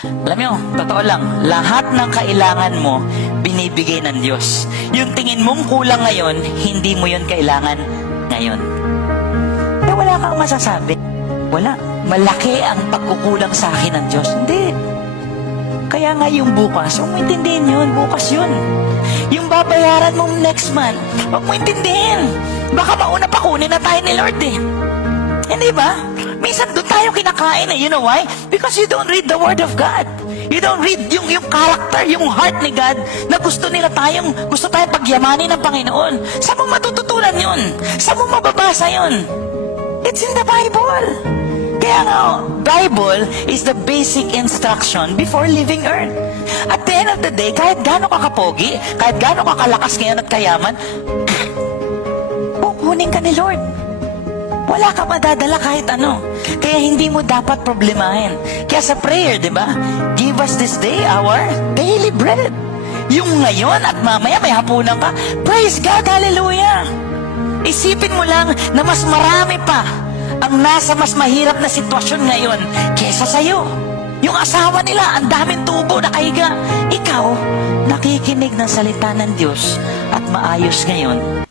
Alam nyo, totoo lang, lahat ng kailangan mo, binibigay ng Diyos. Yung tingin mong kulang ngayon, hindi mo yun kailangan ngayon. Kaya wala kang masasabi. Wala. Malaki ang pagkukulang sa akin ng Diyos. Hindi. Kaya nga yung bukas, huwag mo intindihin yun. Bukas yun. Yung babayaran mo next month, huwag mo intindihin. Baka mauna pa kunin na tayo ni Lord eh. Hindi ba? Minsan doon tayo kinakain eh. You know why? Because you don't read the Word of God. You don't read yung character, yung heart ni God na gusto tayong pagyamanin ng Panginoon. Saan mo matututunan yun? Saan mo mababasa yun? It's in the Bible. Kaya nga, Bible is the basic instruction before leaving earth. At the end of the day, kahit gaano ka kapogi, kahit gaano ka kalakas ngayon at kayaman, kukunin ka ni Lord. Wala ka madadala kahit ano. Kaya hindi mo dapat problemahin. Kaya sa prayer, di ba? Give us this day our daily bread. Yung ngayon at mamaya may hapunan ka, praise God, hallelujah. Isipin mo lang na mas marami pa ang nasa mas mahirap na sitwasyon ngayon kesa sa'yo. Yung asawa nila, ang daming tubo na kahiga. Ikaw, nakikinig ng salita ng Diyos at maayos ngayon.